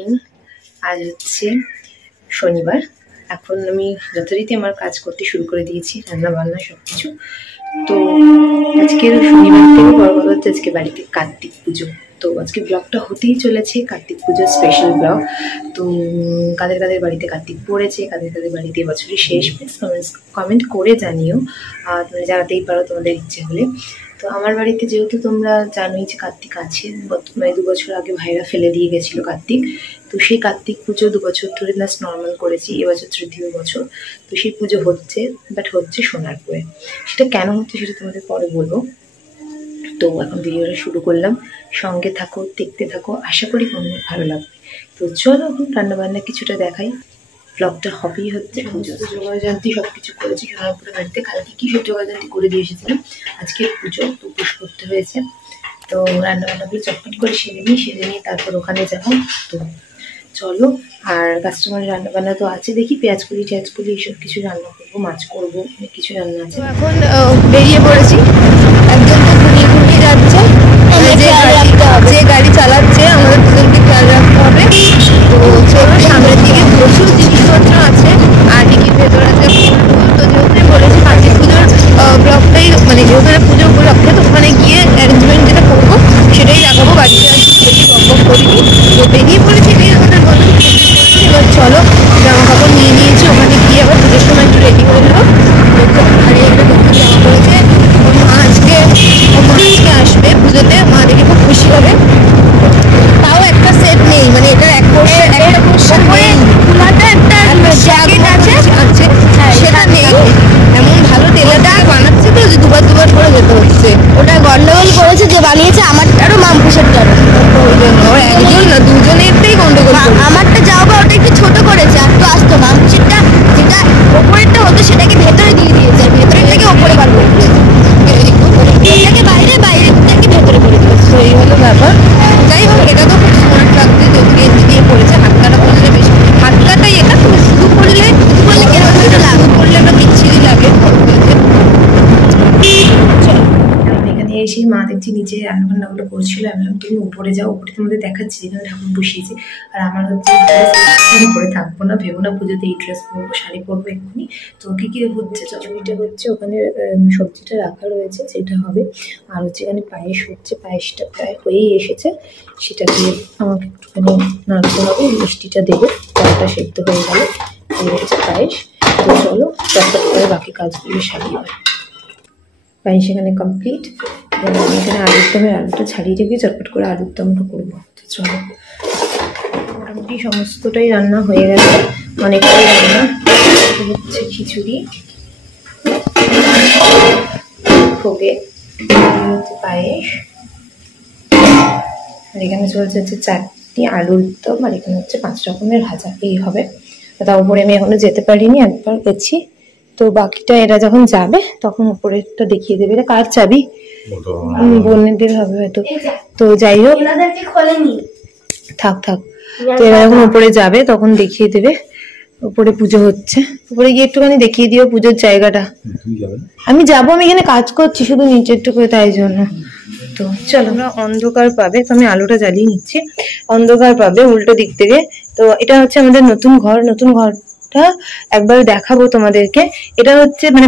Morning. আজ হচ্ছে শনিবার। এখন আমি যথারীতি আমার কাজ করতে শুরু করে দিয়েছি, রান্না বান্না সবকিছু। তো আজকের শনিবার থেকে বড় কথা হচ্ছে আজকে বাড়িতে কার্তিক পুজো। তো আজকে ব্লগটা হতেই চলেছে কার্তিক পুজোর স্পেশাল ব্লগ। তো কাদের কাদের বাড়িতে কার্তিক পড়েছে, কাদের কাদের বাড়িতে বছরের শেষ, প্লিজ কমেন্ট করে জানিও। তোমরা জানাতেই পারো তোমাদের ইচ্ছে হলে। তো আমার বাড়িতে যেহেতু তোমরা জানোই যে কার্তিক আছে, 2 বছর আগে ভাইরা ফেলে দিয়ে গেছিলো কার্তিক। তো সেই কার্তিক পুজো 2 বছর ধরে প্লাস নর্মাল করেছি, এবছর 3য় বছর। তো সেই পুজো হচ্ছে, বাট হচ্ছে সোনারপুরে। সেটা কেন হচ্ছে সেটা তোমাদের পরে বলবো। তো এখন ভিডিওটা শুরু করলাম, সঙ্গে থাকো, দেখতে থাকো, আশা করি তোমাদের ভালো লাগবে। তো চলো এখন রান্নাবান্না কিছুটা দেখাই। ব্লগটা হবেই হচ্ছে জোগাড়যন্ত্রী সব কিছু করেছি সোনারপুরের বাড়িতে। কালকে কি সব জোগাড়যন্ত্রী করে দিয়ে এসেছিলাম, আজকে পুজো তো উপোস করতে হয়েছে। তো রান্নাবান্নাগুলো চটপট করে সেরে নিয়ে তারপর ওখানে যাবো। তো চলো। আর কাস্টমারের রান্নাবান্না তো আছে, দেখি পেঁয়াজ কলি এইসব কিছু রান্না করবো, মাছ করবো, অনেক কিছু রান্না আছে। এখন বেরিয়ে পড়েছি, একজন তো ঘুরিয়ে যাচ্ছে, যে গাড়ি চালাচ্ছে আমাদের দুজনকে খেয়াল রাখতে হবে। তো চলো, সামনের দিকে প্রচুর জিনিসপত্র আছে আর ডিকির ভেতর আছে ফুল। তো যেহেতু বলেছি কার্তিক পুজোর ব্লগটাই, মানে যেহেতু পুজো উপলক্ষে, তো ওখানে গিয়ে অ্যারেঞ্জমেন্ট যেটা করবো সেটাই দেখাবো। বাড়িতে আর বেশি বক করিনি, তো বেরিয়ে পড়েছি, এটাই আমাদের বলো। এবার চলো, জামা কাপড় নিয়ে নিয়েছি, ওখানে গিয়ে আবার পুজোর সময় একটু রেডি হয়ে নেবো। আর একটা নতুন জামা পড়েছে, ওর মা আজকে আসবে পুজোতে, মা দেখে খুব খুশি হবে। তাও একটা সেট নেই, মানে এটার একটা জ্যাকেট আছে সেটা নেই। এমন ভালো টেলারটা বানাচ্ছে তো যে দুবার করে যেতে হচ্ছে। ওটা গন্ডগোল করেছে যে বানিয়েছে, আমারটারও মামপুষেরটারও। ওই জন্য একজন না দুজনেরটাই গন্ডগোল। আমারটা যাও বা ওটা একটু ছোট করেছে, আর তো আসতো মামপুষেরটা যেটা ওপরেরটা হতো সেটাকে ভেতরে দিয়ে দিয়েছে, ভেতরেরটাকে ওপরে বার করে দিয়েছে, এটাকে বাইরেটাকে ভেতরে করে দিয়েছে। এই হলো ব্যাপার। যাই হোক, এটা তো খুব স্মার্ট লাগছে, গেঞ্জি দিয়ে পড়েছে। হাতকাটা পরলে বেশি, হাতকাটাই এটা শুধু পরলে এরকম একটা লাগে, পরলে একটা বিচ্ছিরি লাগে। এখানে এসে মা দেখছি নিচে রান্নাবান্নাগুলো করছিল। আমি বললাম তুমি উপরে যাও, উপরে তোমাদের দেখাচ্ছি যেখানে ঠাকুর বসিয়েছি। আর আমার হচ্ছে পরে থাকবো না, ভেবো না পুজোতে এই ড্রেস পরবো, শাড়ি পরবো এক্ষুনি। তো কি হচ্ছে, চচড়িটা হচ্ছে, ওখানে সবজিটা রাখা রয়েছে, সেটা হবে। আর হচ্ছে এখানে পায়েস হচ্ছে, পায়েসটা প্রায় হয়েই এসেছে। সেটা দিয়ে আমাকে একটুখানি নাড়তে হবে, মিষ্টিটা দেবো, চালটা সেদ্ধ হয়ে গেলে এই হচ্ছে পায়েস। তো চলো চটপট করে বাকি কাজগুলো সারি হয়। পায়েস এখানে কমপ্লিট। এখানে আলুর দমের আলুটা ছাড়িয়ে রেখে চটপট করে আলুর দমটা করবো। তো চলো, মোটামুটি সমস্তটাই রান্না হয়ে গেছে, অনেকটাই রান্না হচ্ছে। খিচুড়ি, ভোগে হচ্ছে পায়েস, আর এখানে চলছে হচ্ছে চাটনি, আলুর দম, আর এখানে হচ্ছে 5 রকমের ভাজা। এই হবে। তার উপরে আমি এখনো যেতে পারিনি, একবার গেছি। তো বাকিটা এরা যখন যাবে তখন উপরেরটা দেখিয়ে দেবে। এটা কার চাবি? বোনেদের হবে হয়তো। তো যাই হোক, থাক। তো এরা যখন উপরে যাবে তখন দেখিয়ে দেবে। উপরে পুজো হচ্ছে, উপরে গিয়ে একটুখানি দেখিয়ে দিও পুজোর জায়গাটা। আমি যাবো, আমি এখানে কাজ করছি শুধু নিচেরটুকু, তাই জন্য। তো চলো, আমরা অন্ধকার পাবে, তো আমি আলোটা জ্বালিয়ে নিচ্ছি। অন্ধকার পাবে উল্টো দিক থেকে। তো এটা হচ্ছে আমাদের নতুন ঘরটা একবার দেখাবো তোমাদেরকে। এটা হচ্ছে মানে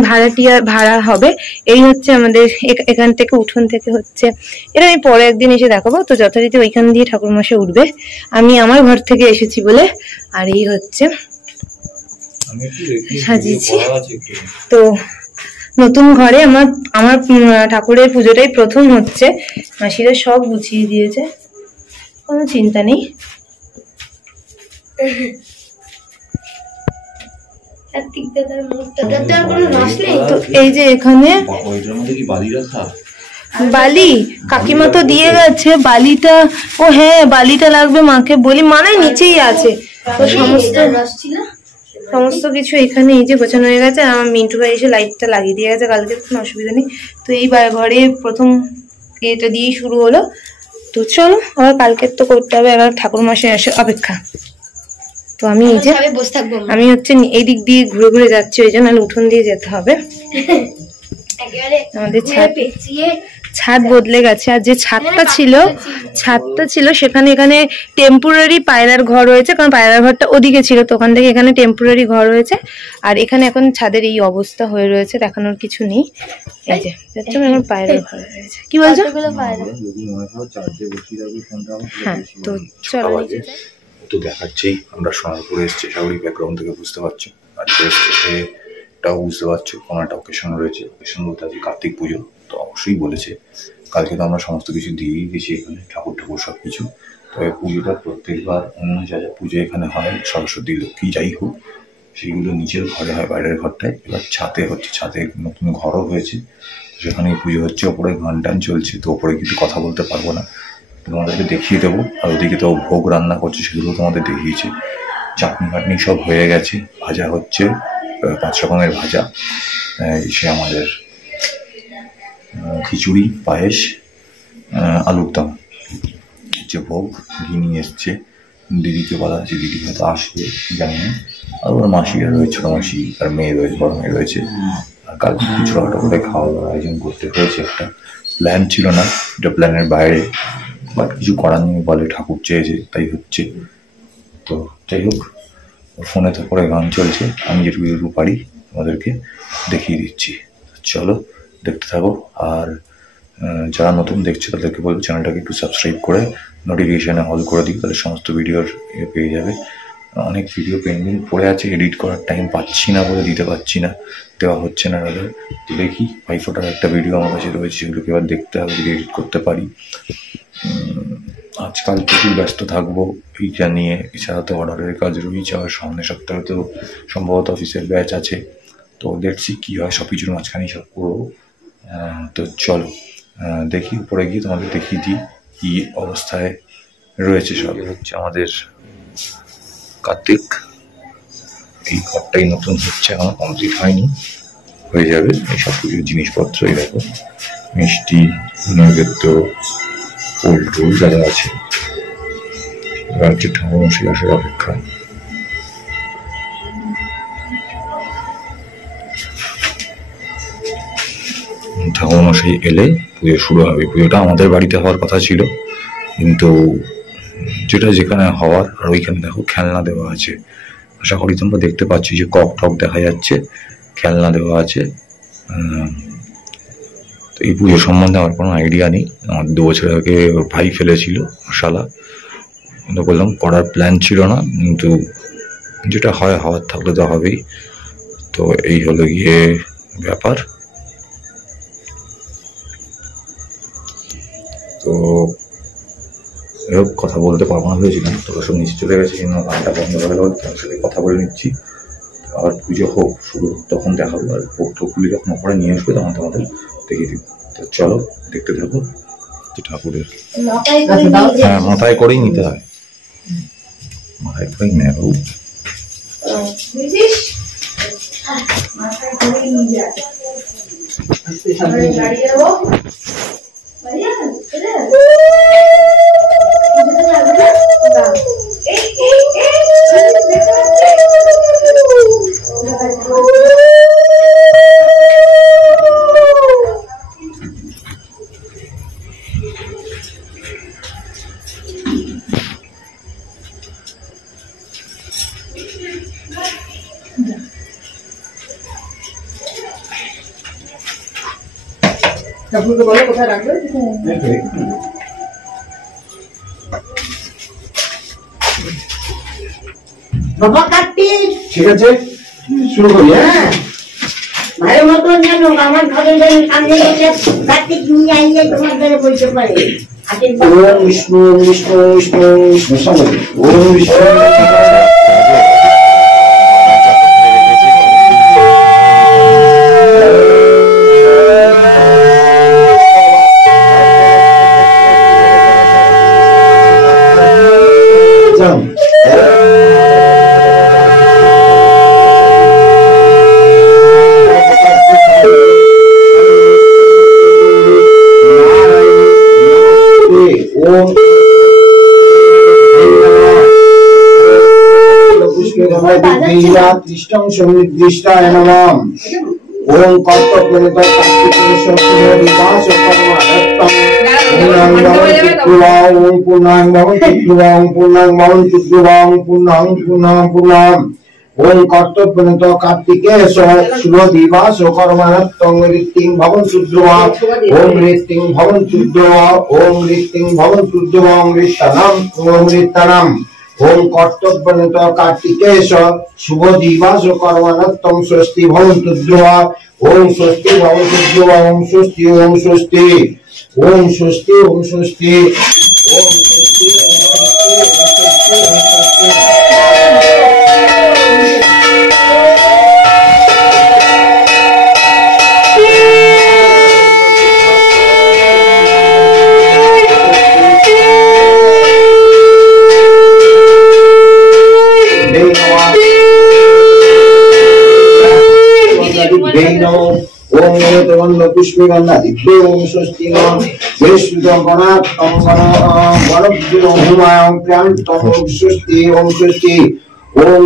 ভাড়া হবে। এই হচ্ছে আমাদের এখান থেকে, উঠোন থেকে হচ্ছে। এটা আমি পরে একদিন এসে দেখাবো। তো যথারীতি ওইখান দিয়ে ঠাকুরমশাই উঠবে, আমি আমার ঘর থেকে এসেছি বলে। আর এই হচ্ছে সাজিয়েছি। তো নতুন ঘরে আমার ঠাকুরের পুজোটাই প্রথম হচ্ছে। মাসিরা সব গুছিয়ে দিয়েছে, কোনো চিন্তা নেই। তো এই যে এখানে বালি কাকিমা তো দিয়ে গেছে, বালিটা ও হ্যাঁ বালিটা লাগবে মাকে বলি, মানে নিচেই আছে। তো সমস্ত কিছু এখানে এই যে গোছানো হয়ে গেছে। আমার মিন্টু ভাই এসে লাইটটা লাগিয়ে দিয়ে গেছে কালকে, কোনো অসুবিধা নেই। তো এই ঘরে প্রথম এটা দিয়েই শুরু হলো। তো চলো, আবার কালকের তো করতে হবে, আবার ঠাকুর মাসে আসে অপেক্ষা। তো আমি এই যে আমি হচ্ছে এই দিক দিয়ে ঘুরে যাচ্ছি, ওই জন্য উঠোন দিয়ে যেতে হবে। আমাদের ছাদ বদলে গেছে। আর যে ছাদটা ছিল সেখানে এখানে টেম্পোরারি পায়রার ঘর হয়েছে, কারণ পায়রার ঘরটা ওদিকে ছিল, তো ওখান থেকে এখানে টেম্পোরারি ঘর হয়েছে। আর এখানে এখন ছাদের এই অবস্থা হয়ে রয়েছে, দেখানোর কিছু নেই। এই যে এখন পায়রার ঘর রয়েছে। কি বলছো? হ্যাঁ, তো চলো তো দেখাচ্ছেই আমরা সোনারপুরে এসেছি, সাগরিক ব্যাকগ্রাউন্ড থেকে বুঝতে পারছো। আজকে এটাও বুঝতে পারছো কোনো একটা অকেশন রয়েছে। অকেশন বলতে আজকে কার্তিক পুজো, তো অবশ্যই বলেছে। কালকে তো আমরা সমস্ত কিছু দিয়েই গেছি এখানে, ঠাকুর সব কিছু। তবে পুজোটা প্রত্যেকবার অন্য যা যা পুজো এখানে হয়, সরস্বতী লক্ষ্মী যাই হোক, সেগুলো নিচের ঘরে হয়, বাইরের ঘরটায়। এবার ছাদে হচ্ছে, ছাদে নতুন ঘরও হয়েছে, সেখানে পুজো হচ্ছে। ওপরে গান টান চলছে, তো ওপরে কিন্তু কথা বলতে পারবো না, তোমাদেরকে দেখিয়ে দেবো। আর ওদিকে তো ভোগ রান্না করছে, সেগুলো তোমাদের দেখিয়েছে। চাটনি ফাটনি সব হয়ে গেছে, ভাজা হচ্ছে 5 রকমের ভাজা। সে আমাদের খিচুড়ি, পায়েস, আলুর দম যে ভোগ, ঘি নিয়ে এসছে। দিদিকে বলা আছে, দিদি হয়তো আসবে জানি না। আর ওর মাসিরা রয়েছে, ছোটো মাসি আর মেয়ে রয়েছে, বড় মেয়ে রয়েছে। আর কালকে ছোটোখাটো করে খাওয়া দাওয়ার আয়োজন করতে হয়েছে। একটা প্ল্যান ছিল না, এটা প্ল্যানের বাইরে, বাট কিছু করার নেই, বলে ঠাকুর চেয়েছে তাই হচ্ছে। তো যাই হোক, ফোনে তো পরে গান চলছে, আমি যেটুকু পারি তোমাদেরকে দেখিয়ে দিচ্ছি। চলো দেখতে থাকো। আর যারা নতুন দেখছে তাদেরকে বলবো চ্যানেলটাকে একটু সাবস্ক্রাইব করে নোটিফিকেশানে অল করে দিই, তাহলে সমস্ত ভিডিওর পেয়ে যাবে। অনেক ভিডিও পেন্ডিং পড়ে আছে, এডিট করার টাইম পাচ্ছি না বলে দিতে পারছি না, দেওয়া হচ্ছে না। দাদা দেখি ভাইফোঁটার একটা ভিডিও আমার কাছে রয়েছে, সেগুলোকে এবার দেখতে হবে যদি এডিট করতে পারি। আজকাল প্রচুর ব্যস্ত থাকবো এইটা নিয়ে, এছাড়া তো অর্ডারের কাজ রয়েছে। আর সামনের সপ্তাহে তো সম্ভবত অফিসের ব্যাচ আছে, তো দেখছি কী হয়, সব কিছুর মাঝখানেই সব করবো। তো চলো দেখি, উপরে গিয়ে তোমাদের দেখিয়ে দিই কী অবস্থায় রয়েছে। সব হচ্ছে আমাদের কার্তিক, এই ঘরটাই নতুন হচ্ছে, এখনো কমপ্লিট হয়নি, হয়ে যাবে। এই সব কিছু জিনিসপত্র, এই দেখো মিষ্টি, নৈবেদ্য, ফুল টুল যা যা আছে। এবার হচ্ছে ঠাকুরমশাই আসার অপেক্ষা। ঠাকুরমশাই এলে পুজো শুরু হবে। পুজোটা আমাদের বাড়িতে হওয়ার কথা ছিল, কিন্তু যেটা যেখানে হওয়ার। আর ওইখানে দেখো খেলনা দেওয়া আছে, আশা করি তোমরা দেখতে পাচ্ছি যে কক টক দেখা যাচ্ছে, খেলনা দেওয়া আছে। তো এই পুজো সম্বন্ধে আমার কোনো আইডিয়া নেই। আমার 2 বছর আগে ওর ভাই ফেলেছিল শালা, কিন্তু বললাম করার প্ল্যান ছিল না, কিন্তু যেটা হয় হওয়ার থাকলে তো হবেই। তো এই হলো গিয়ে ব্যাপার। তো কথা বলতে পারবো না হয়েছিলাম, তো সব নিচে চলে গেছে, কিন্তু গানটা বন্ধ হয়ে গেল। তার সাথে কথা বলে নিচ্ছি, আবার পুজো হোক শুরু, তখন দেখাবো। আর ভোগ টোকগুলি যখন ওপরে নিয়ে আসবে তখন তোমাদের দেখিয়ে দিব। তো চলো দেখতে থাকো। ঠাকুরের হ্যাঁ মাথায় করেই নিতে হয়, মাথায় করেই নেব। কোথায় রাখবে? বাবা কার্তিক, ঠিক আছে শুরু করি। হ্যাঁ ভাইয়ের মতন জানো, আমার ঘরে সামনে কার্তিক নিয়ে আইলে তোমার ঘরে বলতে পারে। ওম বিষ্ণু বিষ্ণু বিষ্ণু বিষ্ণু, ওম বিষ্ণু। ओम कर्तव्यनित कार्तिकेश्वर विवास कर्मादत्तम ओम पूर्णांग भवन्तु ओम कर्तव्यनित कार्तिकेश्वर शुभ दिवस कर्मादत्तम ऋतिं भवन्तु ओम ऋतिं भवन्तु ओम ऋतिं भवन्तु ओम ऋतनम ओम कर्तव्यनित कार्तिकेश्वर शुभ दिवस कर्मादत्तम स्वस्ति भवन्तु ओम स्वस्ति भवन्तु ओम स्वस्ति ओम स्वस्ति ओम स्वस्ति ओम स्वस्ति ओम स्वस्ति ओम एतवन्न पुष्पगंधा दिव्य ओम स्वस्ति नम विष्णु गणात् गणभ्यो हुमायं प्राणतम स्वस्ति ओम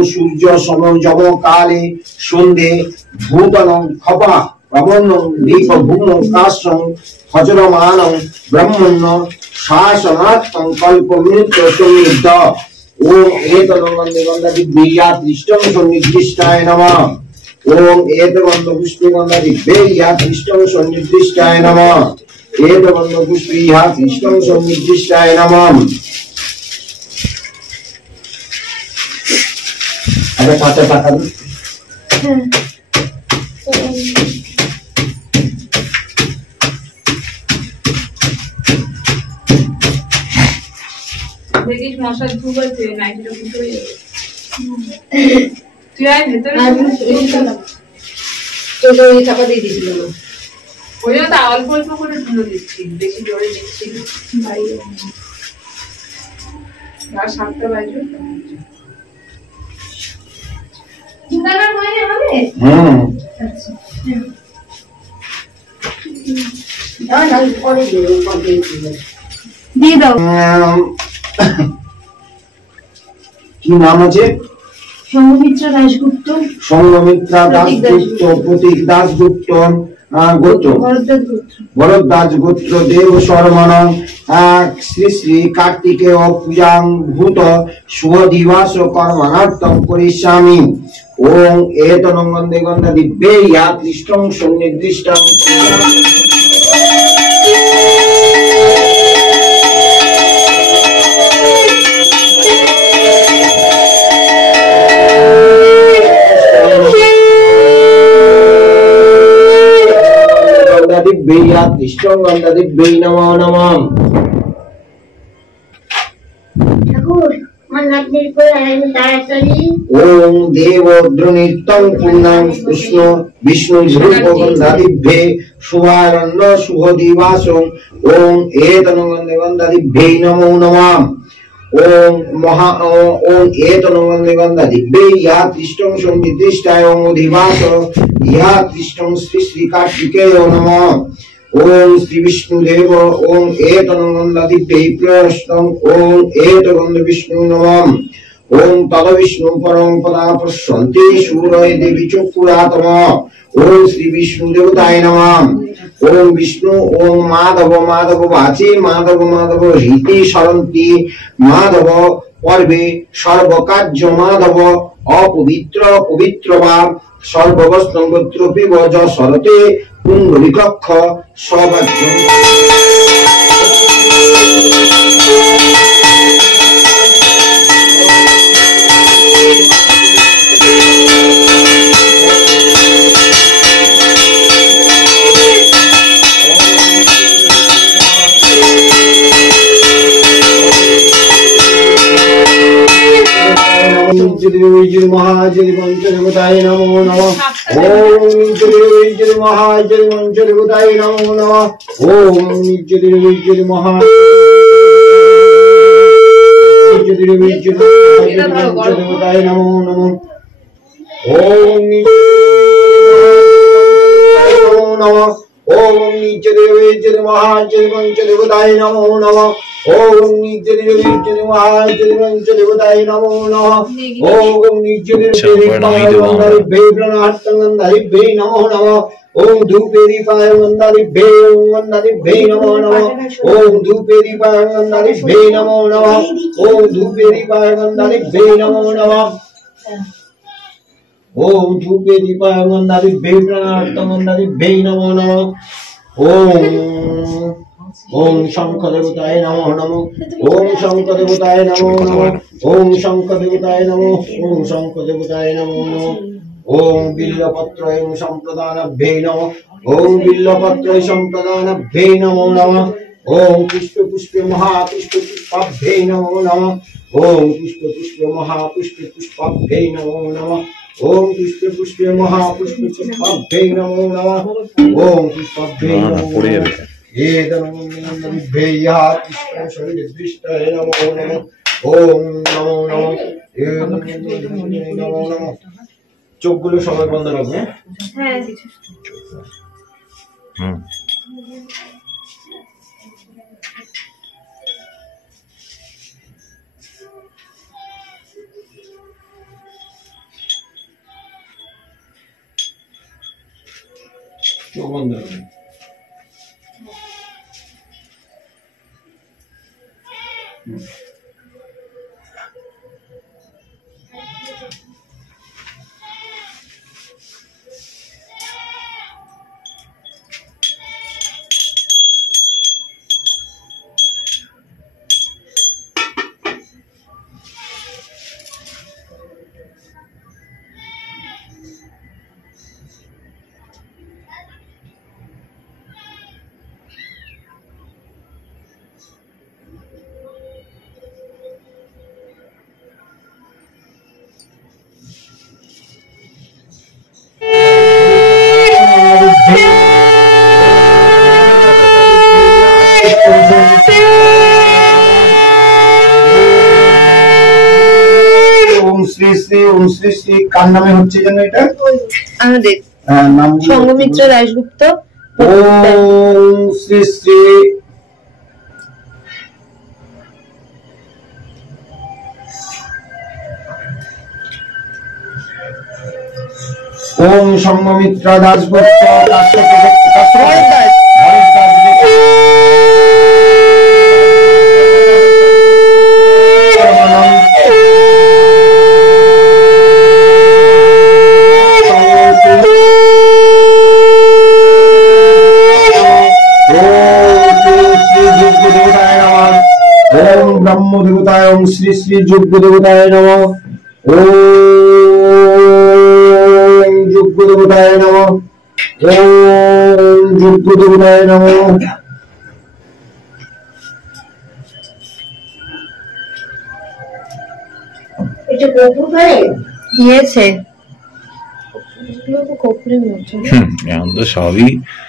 सूर्य समय जब काले सन्धे भूतलं खपा प्रबन्नं दीप भूमं काशं हजरमानं ब्रह्मण्य शासनार्थं कल्पमृत्य संयुक्त ओम एतवन्न दिव्या दृष्टं सन्निधिष्ठाय नमः ओम एतवन्न पुष्पगंधा दिव्या दृष्टं सन्निधिष्ठाय नमः एतवन्न पुष्पया दृष्टं सन्निधिष्ठाय नमः अरे पाचा टाका दो দেখিস মশার ধূপ আছে নাইটটা ফুটো হয়ে যাবে তুই আয় ভেতরে তো ওই টাকা দিয়ে দিয়েছিল ওই তো অল্প অল্প করে ধুলো দিচ্ছি বেশি জোরে দিচ্ছি বাইরে আর 7টা বাজে দুটার মনে হবে আচ্ছা না পরে দিয়ে দাও কি নাম আছে সঙ্গমিত্রা দাশগুপ্ত প্রতীক দাশগুপ্ত গোত্র ভরদ্বাজ গোত্র দেব শর্মণ শ্রী শ্রী কার্তিকেয় পূজাং ভূত শুভ দিবস কর্মার্থম করিষ্যামি ওম এতনং গন্ধে গন্ধা দিব্যে ইয়া দৃষ্টং সন্নির্দিষ্টং दिव्या दृष्टं गंधा दिव्यै नमो नमः ठाकुर मन नातनीर को आयन तारातरी ओम देवद्रुनितं पुण्यं विष्णु विष्णु रूप गंधा दिव्ये शुभारण्य शुभ दिवासं ओम एतनं गंधा दिव्यै नमो नमः ओम एतनं गंधा दिव्यै या दृष्टं सन्निधिष्ठाय ओम दिवास या दृष्टं श्री श्री कार्तिकेय नमः ओम श्री विष्णुदेव ओम एतनं गंधा दिव्यै प्रयस्तं ओम एतगंध विष्णु नमः ओम तद विष्णु परं पदा पश्यन्ति सूरय देवी चक्षुरातम ओम श्री विष्णु देवताय नमः ओम विष्णु ओम माधव माधव वाची माधव माधव रीति शरन्ति माधव पर्वे सर्वकार्य माधव अपवित्र पवित्र वा सर्ववस्तु गोत्रोपि वज सरते पुंडरीकक्ष सवाज्यं जय महाजय पंचदेवताय नमो नमः ओम जय महाजय पंचदेवताय नमो नमः ओम जय महाजय पंचदेवताय नमो नमः ओम ओम नित्यदेवेश्वरि महाचरि पंचदेवताय नमो नमः ओम नित्यदेवेश्वरि महाचरि पंचदेवताय नमो नमः ओम नित्यदेवेश्वरि प्रणहार्तंगंधारिभ्ये नमो नमः ओम धूपेदीपाय वंदारिभ्ये नमो नमः ओम धूपेदीपाय वंदारिभ्ये नमो नमः ओम धूपेदीपाय वंदारिभ्ये नमो नमः ओम धूपेदीपाय वंदारिभ्ये प्रणहार्तंगंधारिभ्ये नमो नमः ओम शंखदेवताय नमो नमः ओम शंखदेवताय नमो नमः ओम शंखदेवताय नमो ओम शंखदेवताय नमो नमः ओम बिल्लपत्रय संप्रदानभ्ये नमः ओम बिल्लपत्रय संप्रदानभ्ये नमो नमः ओम पुष्प पुष्प महापुष्प पुष्पाभ्ये नमो नमः ओम पुष्प पुष्प महापुष्प पुष्पाभ्ये नमो नमः ओम पुष्प पुष्प महापुष्प पुष्पाभ्ये नमो नमः ओम पुष्पाभ्ये नमो नमः एतन्नमोभ्यः कृष्णशरीरदृष्टाय नमो नमः ओम नमो नमः नमो नमः চোখগুলো সবাই বন্ধ রাখবে চোখ বন্ধ রাখবে ओम श्री श्री कान नामे হচ্ছে যেন এটা আমাদের নাম সঙ্গমিত্র দাশগুপ্ত ओम श्री श्री ओम संगमित्रा दासगुप्त ब्रह्म देवताय ओम श्री श्री जुग्ग देवताय नमः ओम जुग्ग देवताय नमः ओम जुग्ग देवताय नमः এটা কপুর করে দিয়েছে কপুরে এখন তো সবই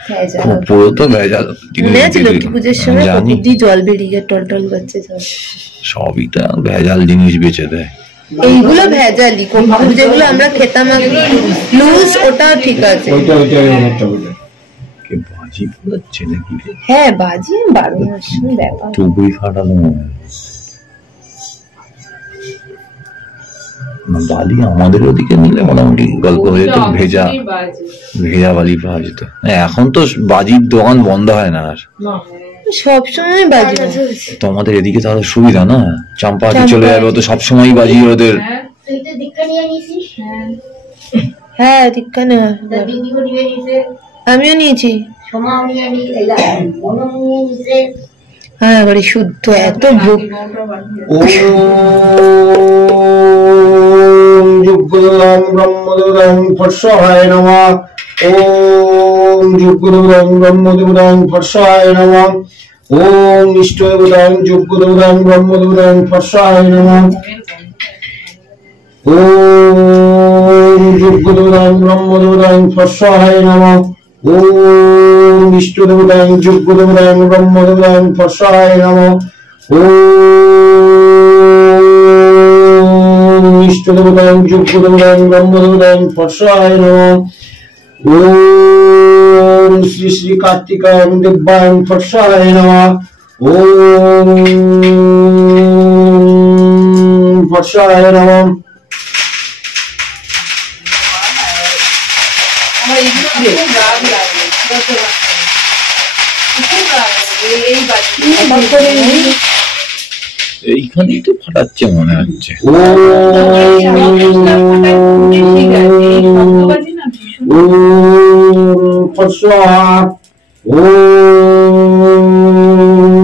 ভেজাল পুরো তো ভেজাল মনে আছে লক্ষ্মী পুজোর সময় কপুর দিয়ে জল বেরিয়ে টলটল করছে সব সবই তো ভেজাল জিনিস বেচে দেয় এইগুলো ভেজালি কপুর যেগুলো আমরা খেতাম আগে লুজ ওটা ঠিক আছে ওইটা কে বাজি পোড়াচ্ছে নাকি হ্যাঁ বাজি 12 মাস ব্যাপার টুকুই ফাটানো মনে হয় বালি আমাদের ওদিকে নিলে মোটামুটি গল্প হয়ে যেত ভেজা বালি পাওয়া যেত এখন তো বাজির দোকান বন্ধ হয় না আর সবসময় বাজি তোমাদের এদিকে তাহলে সুবিধা না চাম্পাহাটি চলে যাবে তো সবসময় বাজি ওদের তুই তো দীক্ষা নিয়ে নিছিস হ্যাঁ দীক্ষা নেওয়া দিদিও নিয়ে নিছে আমিও নিয়েছি সোমাও নিয়ে নিছে মনও নিয়ে নিছে হ্যাঁ বড় শুদ্ধ এত ভোগ ओम जुग्गुरुदां ब्रह्मदेवतां फट्स्वाहाय नमः ओम जुग्गुरुदां ब्रह्मदेवतां फट्स्वाहाय नमः ओम इष्टदेवतां जुग्गुरुदां ब्रह्मदेवतां फट्स्वाहाय नमः ओम जुग्गुरुदां ब्रह्मदेवतां फट्स्वाहाय नमः ओम इष्टदेवतां जुग्गुरुदां ब्रह्मदेवतां फट्स्वाहाय नमः ओम इष्टदेवतां जुग्गुरुदां ब्रह्मदेवतां फट्स्वाहाय नमः ওম শ্রী শ্রী কার্তিকায় দিব্যায় ফটসায় নমঃ। ওম ফটসায় নমঃ। আমার এগুলো খুব রাগ লাগে, খুব রাগ লাগে। এই বাড়ি এইখানেই তো ফাটাচ্ছে মনে হচ্ছে। ঠিক আছে, এই শব্দবাজি না ভীষণ। ওম ফটস্বাহা। ওম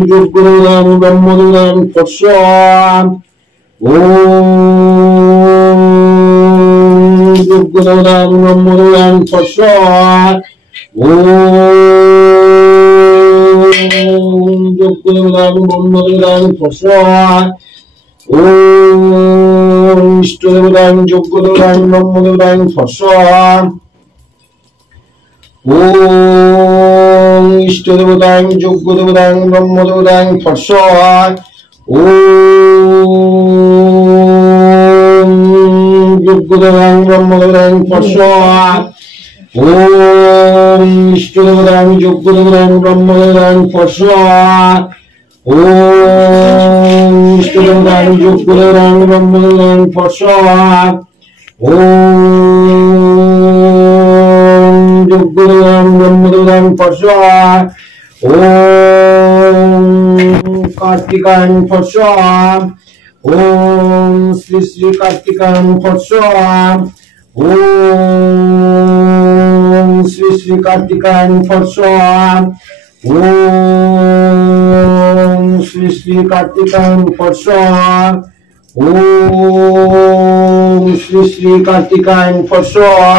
যোগগুরুদান ব্রহ্মদুদান ফটস্বাহা। ওম যোগগুরুদান ব্রহ্মদুদান ফটস্বাহা। ওম যোগগুরুদান ব্রহ্মদুদান ফটস্বাহা। ওম ইষ্টদেবতাং যোগ্যদেবতাং ব্রহ্মদেবতাং ফটস্বাহা। ওম ইষ্টদেবতাং যোগ্যদেবতাং ব্রহ্মদেবতাং ফটস্বাহা। ওম যোগ্যদেবতাং ব্রহ্মদেবতাং ফটস্বাহা। ওম ইষ্টদেবতাং যোগ্যদেবতাং ব্রহ্মদেবতাং ফটস্বাহা। ওম ইষ্টদেবতাং যোগ্যদেবতাং ব্রহ্মদেবতাং ফটস্বাহা। ওম যোগ্যদেবতাং ব্রহ্মদেবতাং ফটস্বাহা। ওম কার্তিকায়ং ফটস্বাহা। ওম শ্রী শ্রী কার্তিকায়ং ফটস্বাহা। ওম শ্রী শ্রী কার্তিকায়ং ফটস্বাহা। ওম শ্রী শ্রী কার্তিকায়ং ফটস্বাহা। ওম শ্রী শ্রী কার্তিকায়ং ফটস্বাহা।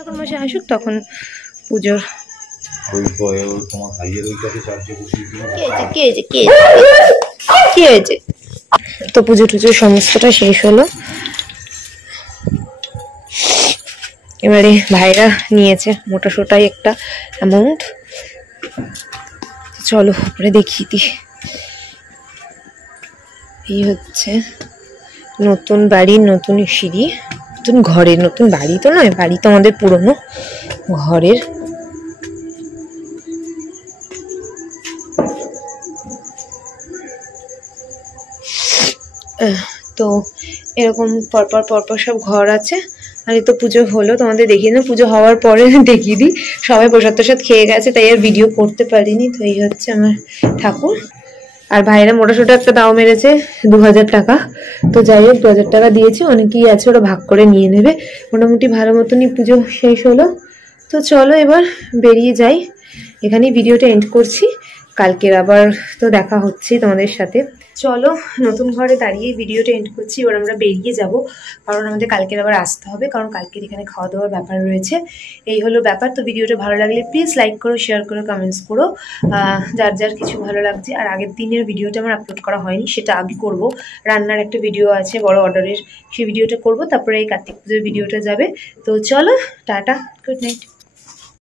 এখন মাসে আসুক তখন পুজোর তোমার ভাইয়ের ওই কাছে চার্জে বসিয়ে দিও। কি হয়েছে? তো পুজো টুজো সমস্তটা শেষ হলো, এবারে ভাইরা নিয়েছে মোটা সোটাই একটা অ্যামাউন্ট। চলো উপরে দেখিয়ে দিই। এই হচ্ছে নতুন বাড়ির নতুন সিঁড়ি, নতুন ঘরের, নতুন বাড়ি তো নয়, বাড়ি তো আমাদের পুরনো ঘরের। তো এরকম পরপর সব ঘর আছে। আর এই তো পুজো হলো, তোমাদের দেখিয়ে দিই, পুজো হওয়ার পরে দেখিয়ে দিই। সবাই প্রসাদ টসাদ খেয়ে গেছে, তাই আর ভিডিও করতে পারিনি। তো এই হচ্ছে আমার ঠাকুর। আর ভাইরা মোটাসোটা একটা দাও মেরেছে 2000 টাকা। তো যাই হোক 2000 টাকা দিয়েছে, অনেকেই আছে, ওরা ভাগ করে নিয়ে নেবে। মোটামুটি ভালো মতনই পুজো শেষ হলো। তো চলো এবার বেরিয়ে যাই, এখানেই ভিডিওটা এন্ড করছি। কালকের আবার তো দেখা হচ্ছে তোমাদের সাথে। চলো নতুন ঘরে দাঁড়িয়ে ভিডিওটা এন্ড করছি। এবার আমরা বেরিয়ে যাব, কারণ আমাদের কালকের আবার আসতে হবে, কারণ কালকের এখানে খাওয়া দাওয়ার ব্যাপার রয়েছে। এই হলো ব্যাপার। তো ভিডিওটা ভালো লাগলে প্লিজ লাইক করো, শেয়ার করো, কমেন্টস করো, যার যার কিছু ভালো লাগছে। আর আগের দিনের ভিডিওটা আমার আপলোড করা হয়নি, সেটা আগে করব। রান্নার একটা ভিডিও আছে বড় অর্ডারের, সেই ভিডিওটা করব, তারপরে এই কার্তিক পুজোর ভিডিওটা যাবে। তো চলো টাটা, গুড নাইট।